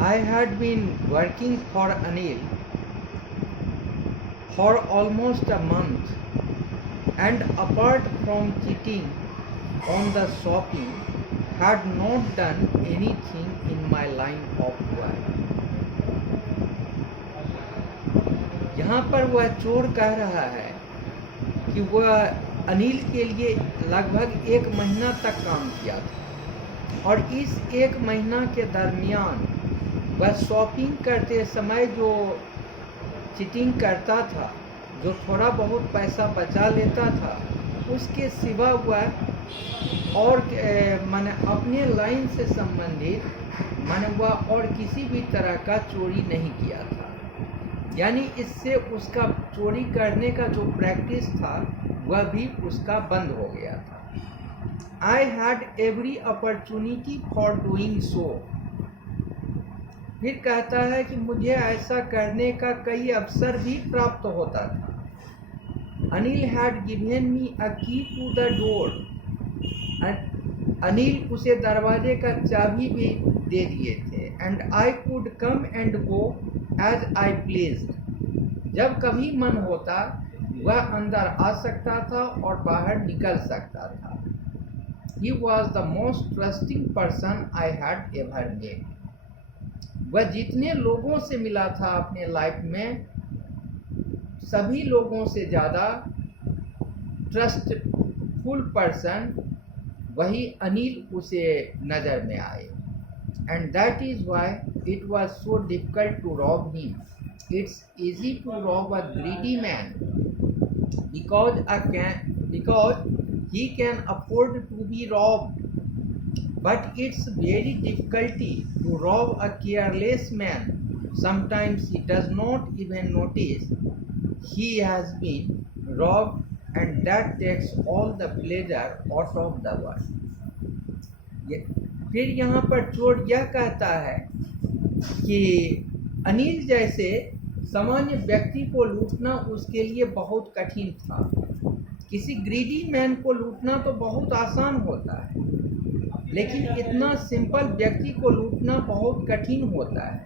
I had been working for Anil for almost a month, and apart from cheating on the shopping, had not done anything in my line of work. यहाँ पर वह चोर कह रहा है कि वह अनिल के लिए लगभग 1 महीना तक काम किया था, और इस 1 महीना के दरमियान वह शॉपिंग करते समय जो चीटिंग करता था, जो थोड़ा बहुत पैसा बचा लेता था, उसके सिवा वह और माने अपने लाइन से संबंधित माने वह और किसी भी तरह का चोरी नहीं किया था। यानी इससे उसका चोरी करने का जो प्रैक्टिस था वह भी उसका बंद हो गया था। I had every opportunity for doing so. फिर कहता है कि मुझे ऐसा करने का कई अवसर भी प्राप्त होता था। Anil had given me a key to the door. Anil उसे दरवाजे का चाबी भी दे दिए थे। And I could come and go as I pleased. जब कभी मन होता वह अंदर आ सकता था और बाहर निकल सकता था। He was the most trusting person I had ever met. वह जितने लोगों से मिला था अपने लाइफ में, सभी लोगों से ज़्यादा ट्रस्टफुल पर्सन वही अनिल उसे नज़र में आए। And that is why it was so difficult to rob him. It's easy to rob a greedy man because he can afford to be robbed. But it's very difficult to rob a careless man. Sometimes he does not even notice he has been robbed, and that takes all the pleasure out of the world. फिर यहाँ पर चोर यह कहता है कि अनिल जैसे सामान्य व्यक्ति को लूटना उसके लिए बहुत कठिन था। किसी ग्रीडी मैन को लूटना तो बहुत आसान होता है, लेकिन इतना सिंपल व्यक्ति को लूटना बहुत कठिन होता है,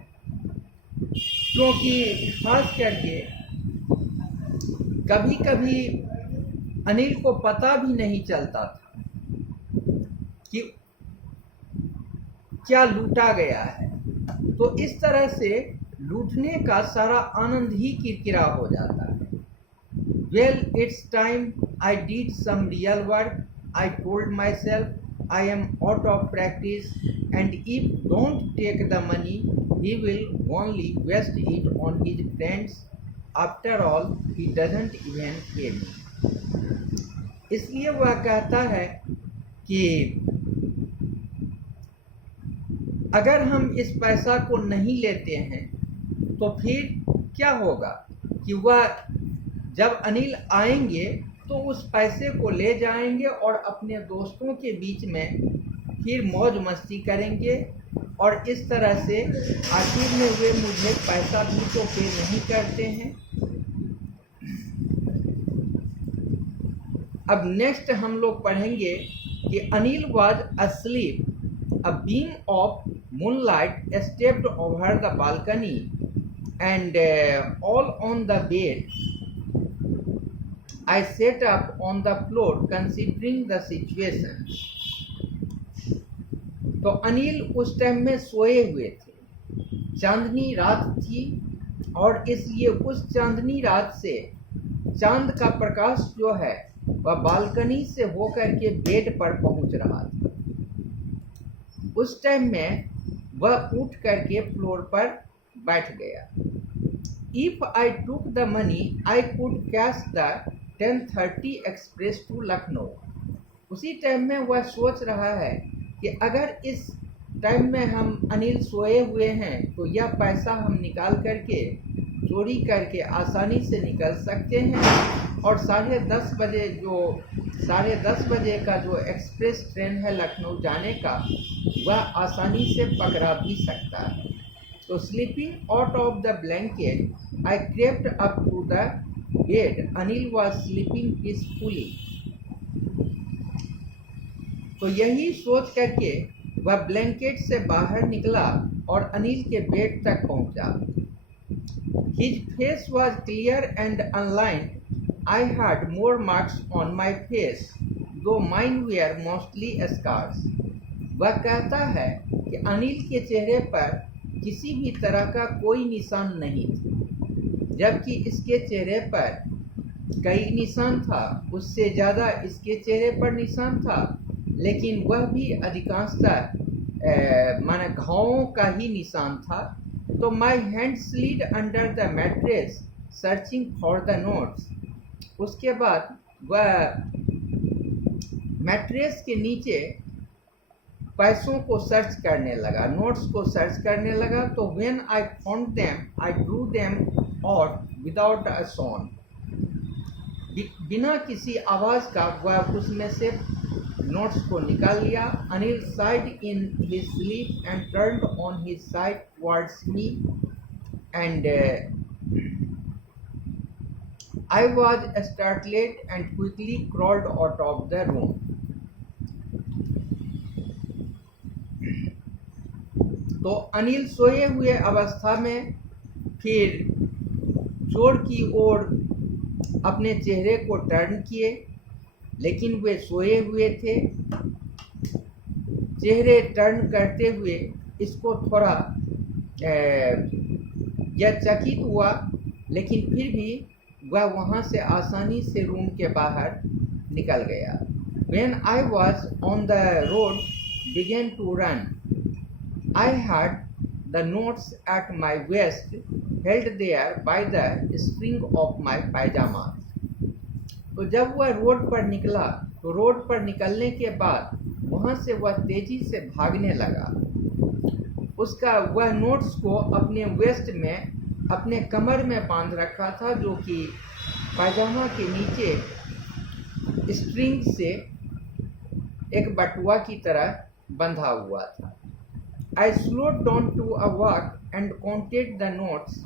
क्योंकि खास करके कभी कभी अनिल को पता भी नहीं चलता था कि क्या लूटा गया है। तो इस तरह से लूटने का सारा आनंद ही किरकिरा हो जाता है। Well, it's time I did some real work. I told myself I am out of practice, and if don't take the money, he will only waste it on his friends. After all, he doesn't even pay me. इसलिए वह कहता है कि अगर हम इस पैसा को नहीं लेते हैं तो फिर क्या होगा कि वह जब अनिल आएंगे तो उस पैसे को ले जाएंगे और अपने दोस्तों के बीच में फिर मौज मस्ती करेंगे, और इस तरह से आखिर में वे मुझे पैसा भी तो पे नहीं करते हैं। अब नेक्स्ट हम लोग पढ़ेंगे कि Anil was asleep. A beam of moonlight stepped over the balcony, and all on the bed. I sat up on the floor considering the situation. तो अनिल उस टाइम में सोए हुए थे, चांदनी रात थी, और इसलिए उस चांदनी रात से चांद का प्रकाश जो है वह बालकनी से होकर के बेड पर पहुंच रहा था। उस टाइम में वह उठ करके फ्लोर पर बैठ गया। If I took the money, I could catch the 10:30 express to Lucknow. उसी टाइम में वह सोच रहा है कि अगर इस टाइम में हम अनिल सोए हुए हैं तो यह पैसा हम निकाल करके चोरी करके आसानी से निकल सकते हैं, और 10:30 बजे जो 10:30 बजे का जो एक्सप्रेस ट्रेन है लखनऊ जाने का वह आसानी से पकड़ा भी सकता है। तो sleeping out of the blanket I crept up to the bed. Anil was sleeping peacefully. तो यही सोच करके वह ब्लैंकेट से बाहर निकला और अनिल के बेड तक पहुंचा। His face was clear and unlined. I had more marks on my face, though mine were mostly scars. वह कहता है कि अनिल के चेहरे पर किसी भी तरह का कोई निशान नहीं था, जबकि इसके चेहरे पर कई निशान था। उससे ज़्यादा इसके चेहरे पर निशान था, लेकिन वह भी अधिकांशतः माने घावों का ही निशान था। तो my hand slid under the mattress searching for the notes. उसके बाद वह मैट्रेस के नीचे पैसों को सर्च करने लगा, नोट्स को सर्च करने लगा। तो when I found them I drew them out without a sound. बिना किसी आवाज़ का वह उसमें से नोट्स को निकाल लिया। Anil sighed in his sleep and turned on his side towards me and I was startled and quickly crawled out of the room. तो अनिल सोए हुए अवस्था में फिर चोर की ओर अपने चेहरे को टर्न किए, लेकिन वे सोए हुए थे। चेहरे टर्न करते हुए इसको थोड़ा यह चकित हुआ, लेकिन फिर भी वह वहाँ से आसानी से रूम के बाहर निकल गया। When I was on the road began to run, I had the notes at my waist held there by the string of my pajamas. तो जब वह रोड पर निकला तो रोड पर निकलने के बाद वहाँ से वह तेजी से भागने लगा। उसका वह नोट्स को अपने वेस्ट में अपने कमर में बांध रखा था, जो कि पायजामा के नीचे स्ट्रिंग से एक बटुआ की तरह बंधा हुआ था। I slowed down to a walk and counted the notes,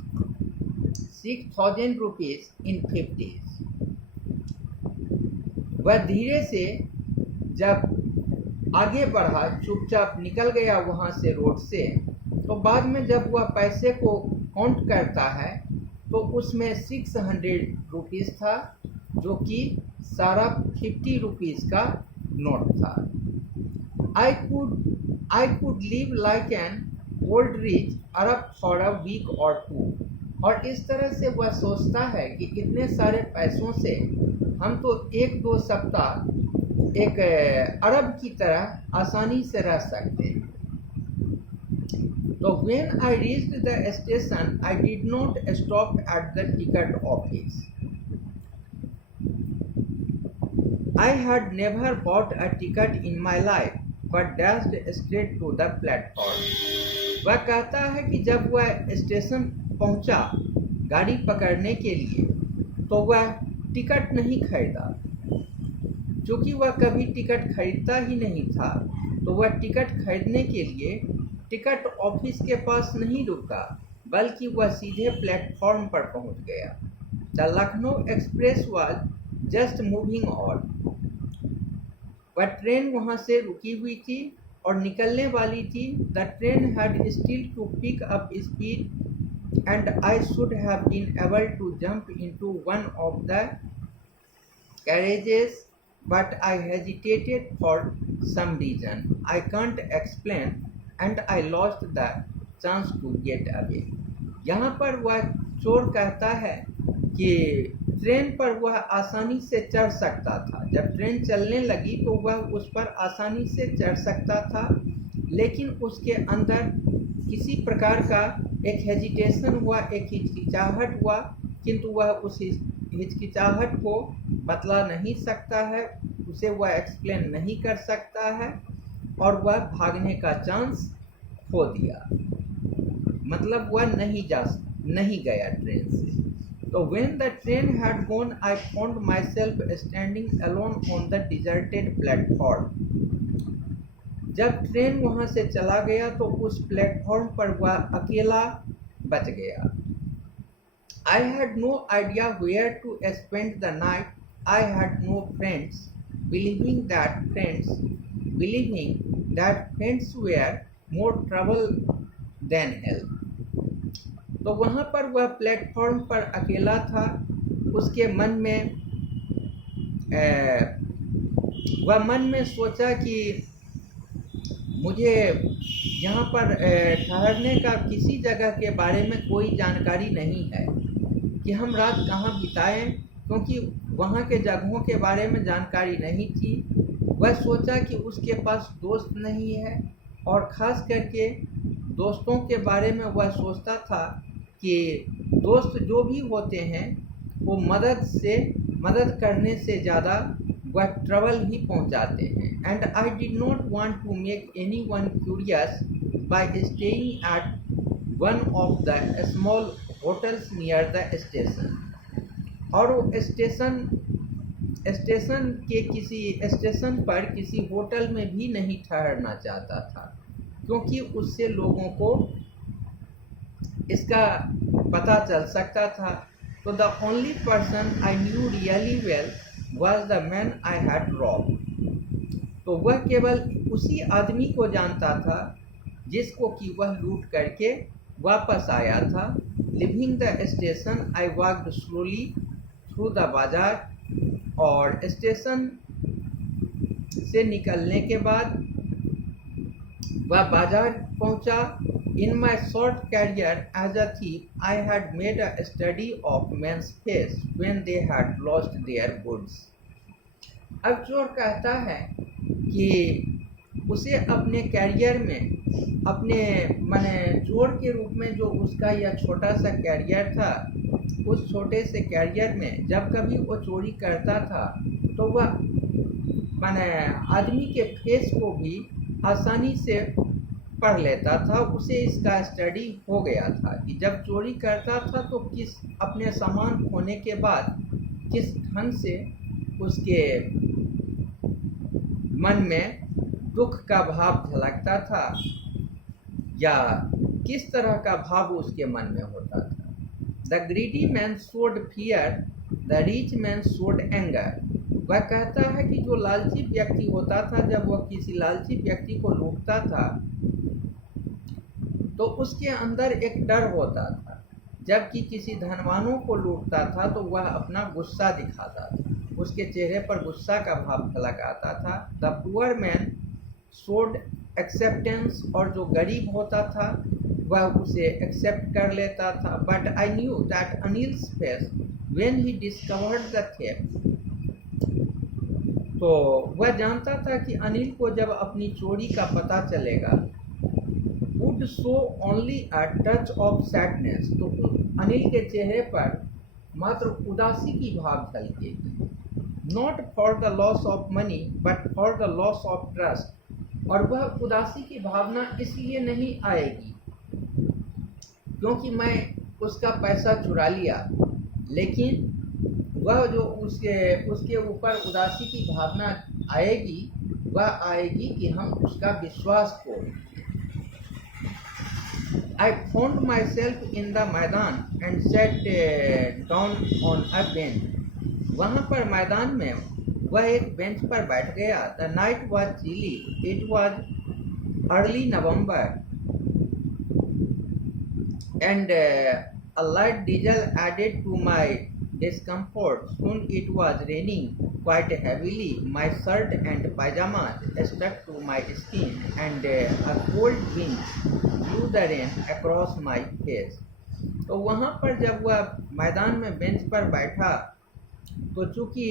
6,000 rupees in 50s. वह धीरे से जब आगे बढ़ा, चुपचाप निकल गया वहाँ से रोड से। तो बाद में जब वह पैसे को काउंट करता है तो उसमें 600 रुपीज़ था, जो कि सारा 50 रुपीज़ का नोट था। I could live like an old rich Arab for a week or two. और इस तरह से वह सोचता है कि इतने सारे पैसों से हम तो 1-2 सप्ताह एक अरब की तरह आसानी से रह सकते हैं। तो when I reached the station, I did not stop at the ticket office. I had never bought a ticket in my life, but dashed straight to the platform. वह कहता है कि जब वह स्टेशन पहुंचा गाड़ी पकड़ने के लिए, तो वह टिकट नहीं खरीदा। चूँकि वह कभी टिकट खरीदता ही नहीं था, तो वह टिकट खरीदने के लिए टिकट ऑफिस के पास नहीं रुका, बल्कि वह सीधे प्लेटफॉर्म पर पहुंच गया। The Lucknow express was just moving on. वह ट्रेन वहाँ से रुकी हुई थी और निकलने वाली थी। The train had still to pick up speed and I should have been able to jump into one of the carriages, but I hesitated for some reason I can't explain and I lost the chance to get away. यहाँ पर वह चोर कहता है कि train पर वह आसानी से चढ़ सकता था। जब ट्रेन चलने लगी तो वह उस पर आसानी से चढ़ सकता था, लेकिन उसके अंदर किसी प्रकार का एक हेजिटेशन हुआ, एक हिचकिचाहट हुआ, किंतु वह उस हिचकिचाहट को बतला नहीं सकता है, उसे वह एक्सप्लेन नहीं कर सकता है और वह भागने का चांस खो दिया। मतलब वह नहीं गया ट्रेन से। तो when the train had gone, I found myself standing alone on the deserted platform. जब ट्रेन वहाँ से चला गया तो उस प्लेटफॉर्म पर वह अकेला बच गया। I had no idea where to spend the night. I had no friends, believing that friends were more trouble than help. तो वहाँ पर वह प्लेटफॉर्म पर अकेला था। उसके मन में वह मन में सोचा कि मुझे यहाँ पर ठहरने का किसी जगह के बारे में कोई जानकारी नहीं है कि हम रात कहाँ बिताएं, क्योंकि वहाँ के जगहों के बारे में जानकारी नहीं थी। वह सोचा कि उसके पास दोस्त नहीं है, और ख़ास करके दोस्तों के बारे में वह सोचता था कि दोस्त जो भी होते हैं वो मदद करने से ज़्यादा वह ट्रबल ही पहुंचाते हैं। And I did not want to make any one curious by staying at one of the small hotels near the station. और वो स्टेशन पर किसी होटल में भी नहीं ठहरना चाहता था, क्योंकि उससे लोगों को इसका पता चल सकता था। तो the only person I knew really well was the man I had robbed। तो वह केवल उसी आदमी को जानता था जिसको कि वह लूट करके वापस आया था। Living the station I walked slowly through the बाजार। और स्टेशन से निकलने के बाद वह बाजार पहुंचा। In my short career as a thief I had made a study of men's face when they had lost their goods. अब चोर कहता है कि उसे अपने कैरियर में, अपने माने चोर के रूप में जो उसका यह छोटा सा कैरियर था, उस छोटे से कैरियर में जब कभी वो चोरी करता था तो वह माने आदमी के फेस को भी आसानी से पढ़ लेता था। उसे इसका स्टडी हो गया था कि जब चोरी करता था तो किस अपने सामान खोने के बाद किस ढंग से उसके मन में दुख का भाव झलकता था, या किस तरह का भाव उसके मन में होता था। The greedy man showed fear, the rich man showed anger. वह कहता है कि जो लालची व्यक्ति होता था, जब वह किसी लालची व्यक्ति को लूटता था तो उसके अंदर एक डर होता था, जबकि किसी धनवानों को लूटता था तो वह अपना गुस्सा दिखाता था, उसके चेहरे पर गुस्सा का भाव झलक आता था। The poor man showed acceptance. और जो गरीब होता था वह उसे एक्सेप्ट कर लेता था। But I knew that Anil's face when he discovered the theft. तो वह जानता था कि अनिल को जब अपनी चोरी का पता चलेगा, would show only a touch of sadness. तो अनिल के चेहरे पर मात्र उदासी की भाव झलकेगी। Not for the loss of money but for the loss of trust. और वह उदासी की भावना इसलिए नहीं आएगी क्योंकि मैं उसका पैसा चुरा लिया, लेकिन वह जो उसके ऊपर उदासी की भावना आएगी, वह आएगी कि हम उसका विश्वास को। I found myself in the मैदान and sat down on a bench। वहाँ पर मैदान में वह एक बेंच पर बैठ गया। The night was chilly, it was early November and a light diesel added to my discomfort। Soon it was raining quite heavily। My shirt and pajamas stuck to my skin and a cold wind blew the rain across my face। तो वहाँ पर जब वह मैदान में bench पर बैठा तो चूंकि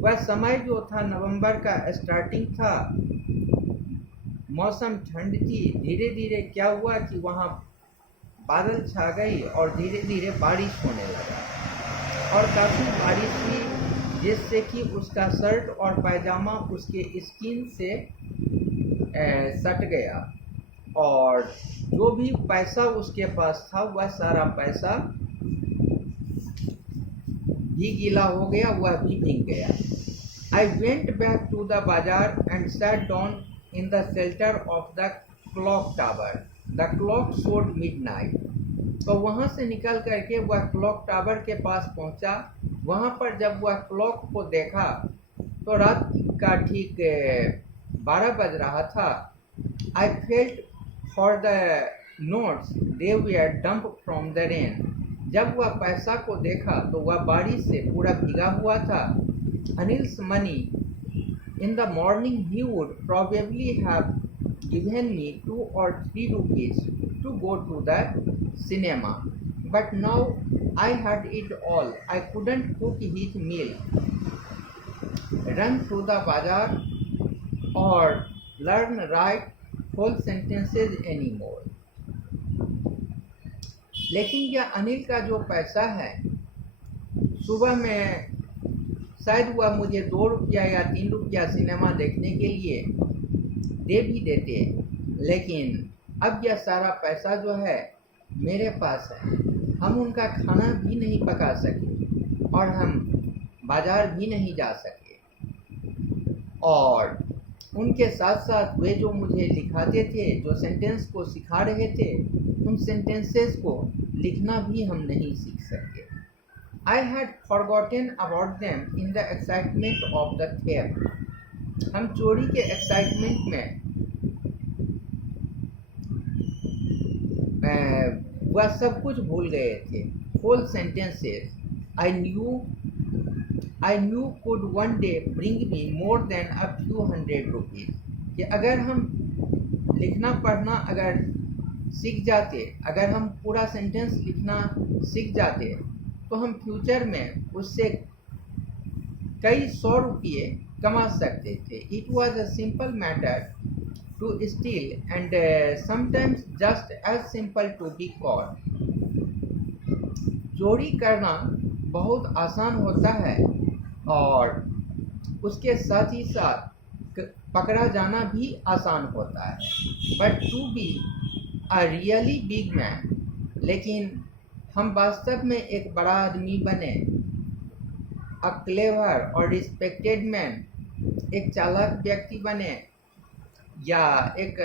वह समय जो था नवंबर का स्टार्टिंग था, मौसम ठंड थी। धीरे धीरे क्या हुआ कि वहाँ बादल छा गई और धीरे धीरे बारिश होने लगा, और काफ़ी बारिश हुई जिससे कि उसका शर्ट और पैजामा उसके स्किन से सट गया, और जो भी पैसा उसके पास था वह सारा पैसा भी गीला हो गया, वह भी भीग गया। I went back to the बाजार and sat down in the shelter of the clock tower। The clock showed midnight। तो वहाँ से निकल करके वह क्लॉक टावर के पास पहुँचा। वहाँ पर जब वह क्लॉक को देखा तो रात का ठीक 12 बज रहा था। I felt for the notes they were dumped from the rain. जब वह पैसा को देखा तो वह बारिश से पूरा भीगा हुआ था. Anil's money in the morning he would probably have given me 2 or 3 rupees to go to the cinema. But now I had it all. I couldn't cook his meal, run through the bazaar, or learn write whole sentences anymore. लेकिन यह अनिल का जो पैसा है, सुबह में शायद वह मुझे 2 रुपया या 3 रुपया सिनेमा देखने के लिए दे भी देते, लेकिन अब यह सारा पैसा जो है मेरे पास है. हम उनका खाना भी नहीं पका सके और हम बाजार भी नहीं जा सके, और उनके साथ साथ वे जो मुझे लिखाते थे, जो सेंटेंस को सिखा रहे थे, उन सेंटेंसेस को लिखना भी हम नहीं सीख सके. I had forgotten about them in the excitement of the theft. हम चोरी के एक्साइटमेंट में वह सब कुछ भूल गए थे. Whole sentences I knew could one day bring me more than a few hundred rupees. कि अगर हम लिखना पढ़ना अगर सीख जाते, अगर हम पूरा सेंटेंस लिखना सीख जाते, तो हम फ्यूचर में उससे कई 100 रुपये कमा सकते थे. It was a simple matter to steal and sometimes just as simple to be caught. चोरी करना बहुत आसान होता है और उसके साथ ही साथ पकड़ा जाना भी आसान होता है. But to be a really big man, लेकिन हम वास्तव में एक बड़ा आदमी बने, a clever और respected man, एक चालाक व्यक्ति बने या एक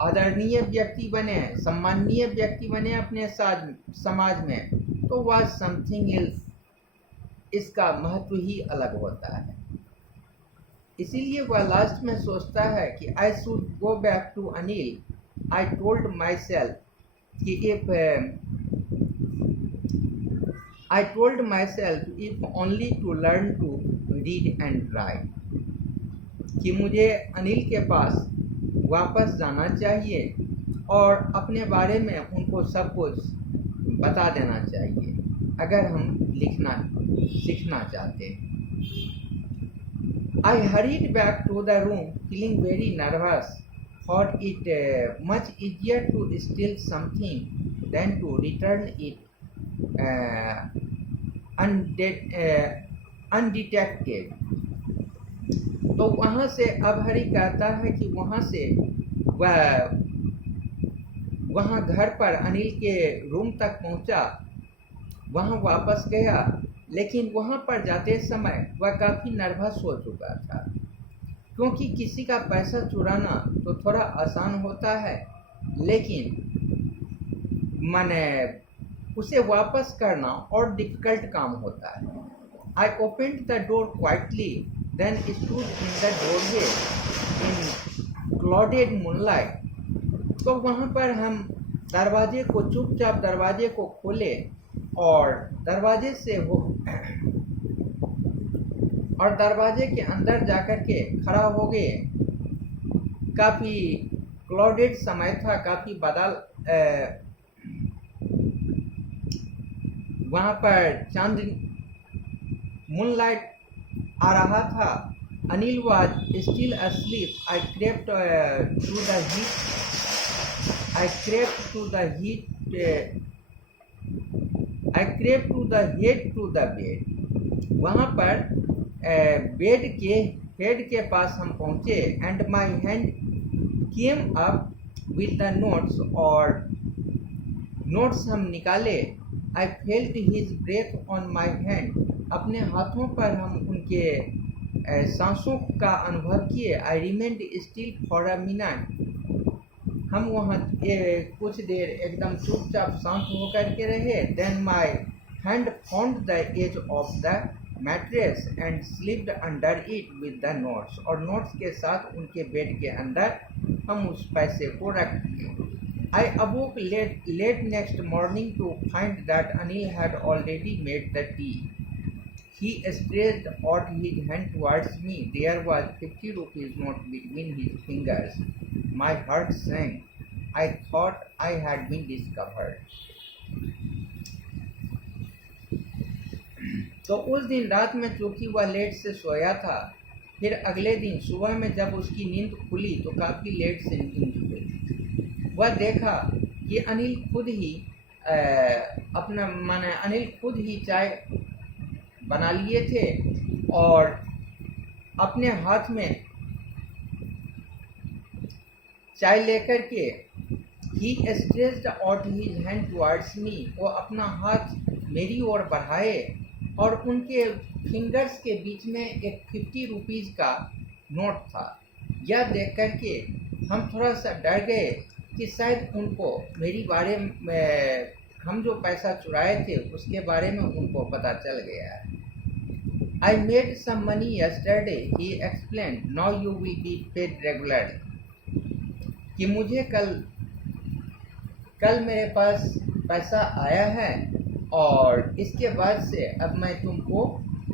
आदरणीय व्यक्ति बने, सम्माननीय व्यक्ति बने अपने समाज में, तो was something else. इसका महत्व ही अलग होता है. इसीलिए वह लास्ट में सोचता है कि I should go back to Anil. I told myself कि if only to learn to read and write, कि मुझे अनिल के पास वापस जाना चाहिए और अपने बारे में उनको सब कुछ बता देना चाहिए अगर हम लिखना सीखना चाहते हैं. I hurried back to the room feeling very nervous, for it much easier to steal something than to return it undetected. तो वहाँ से अब हरी कहता है कि वहाँ घर पर अनिल के रूम तक पहुँचा, वहाँ वापस गया, लेकिन वहाँ पर जाते समय वह काफ़ी नर्वस हो चुका था, क्योंकि किसी का पैसा चुराना तो थोड़ा आसान होता है, लेकिन उसे वापस करना और डिफिकल्ट काम होता है. I opened the door quietly, then stood in the doorway in clouded moonlight. तो वहाँ पर हम दरवाजे को चुपचाप दरवाजे को खोले और दरवाजे के अंदर जाकर के खड़ा हो गए. काफ़ी क्लाउडेड समय था, काफ़ी बादल वहाँ पर चांद मूनलाइट आ रहा था. Anil was still asleep. I crept to the head to the bed. वहाँ पर बेड के हेड के पास हम पहुँचे. And my hand came up with the notes, और नोट्स हम निकाले. I felt his breath on my hand. अपने हाथों पर हम उनके सांसों का अनुभव किए. I remained still for a minute. हम वहाँ कुछ देर एकदम चुपचाप शांत होकर के रहे. Then my hand found the edge of the mattress and slipped under it with the notes. और नोट्स के साथ उनके बेड के अंदर हम उस पैसे को रख दिए. I awoke late next morning to find that Anil had already made the tea. He stretched out his hand towards me. There was 50 rupees note between his fingers. My heart sank. I thought I had been discovered. तो उस दिन रात में चूंकि वह late से सोया था, फिर अगले दिन सुबह में जब उसकी नींद खुली तो काफ़ी लेट से नींद खुली। वह देखा कि अनिल खुद ही अनिल खुद ही चाय बना लिए थे और अपने हाथ में चाय लेकर के ही stretched out his hand towards me, वो अपना हाथ मेरी ओर बढ़ाए और उनके फिंगर्स के बीच में एक 50 रुपीज़ का नोट था। यह देख कर के हम थोड़ा सा डर गए कि शायद उनको मेरी बारे में, हम जो पैसा चुराए थे उसके बारे में उनको पता चल गया है। I made some money yesterday, he explained. Now you will be paid regularly. कि मुझे कल मेरे पास पैसा आया है और इसके बाद से अब मैं तुमको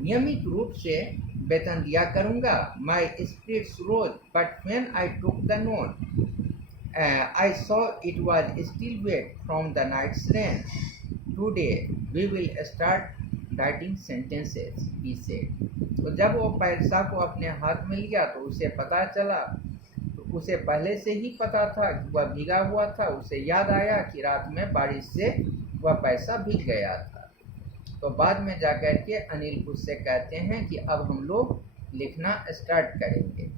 नियमित रूप से वेतन दिया करूँगा। My spirits rose, but when I took the note, I saw it was still wet from the night's rain. Today we will start writing sentences, he said. तो जब वो पैसा को अपने हाथ में लिया तो उसे पता चला, तो उसे पहले से ही पता था कि वह भीगा हुआ था। उसे याद आया कि रात में बारिश से वह पैसा भीग गया था। तो बाद में जाकर के अनिल उससे कहते हैं कि अब हम लोग लिखना स्टार्ट करेंगे।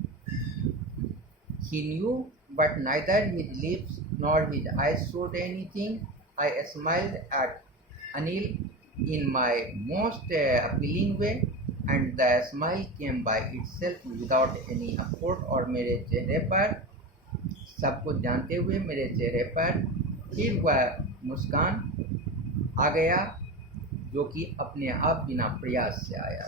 He knew, but neither his lips nor his eyes showed anything. I smiled at Anil in my most appealing way, and the smile came by itself without any effort. और मेरे चेहरे पर, सब कुछ जानते हुए मेरे चेहरे पर फिर वह मुस्कान आ गया जो कि अपने आप बिना प्रयास से आया।